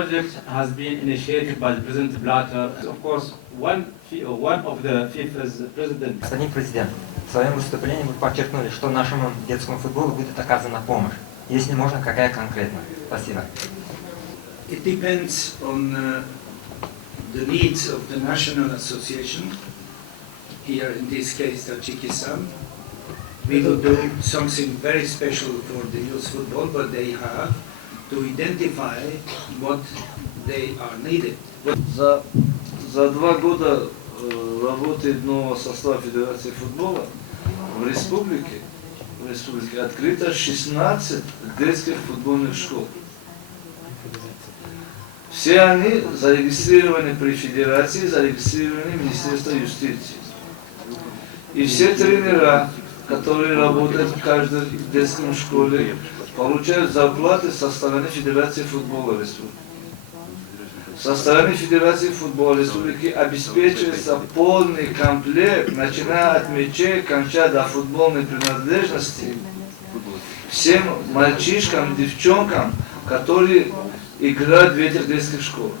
project has been initiated by the President Blatter. Of course, one of the FIFA's president. Господин президент, в своем выступлении вы подчеркнули, что нашему детскому футболу будет оказана помощь. Если можно, какая конкретно? Спасибо. It depends on the needs of the national association. Here, in this case, Tajikistan. We will do something very special for the youth football, but they have to identify what they are needed. За 2 года работы нового состава Федерации футбола в республике открыто 16 детских футбольных школ. Все они зарегистрированы при Федерации, зарегистрированы в Министерстве юстиции. И все тренера, которые работают в каждой детской школе, получают зарплаты со стороны Федерации футбола республики. Со стороны Федерации футбола республики обеспечивается полный комплект, начиная от мячей, кончая до футбольной принадлежности, всем мальчишкам, девчонкам, которые играют в этих детских школах.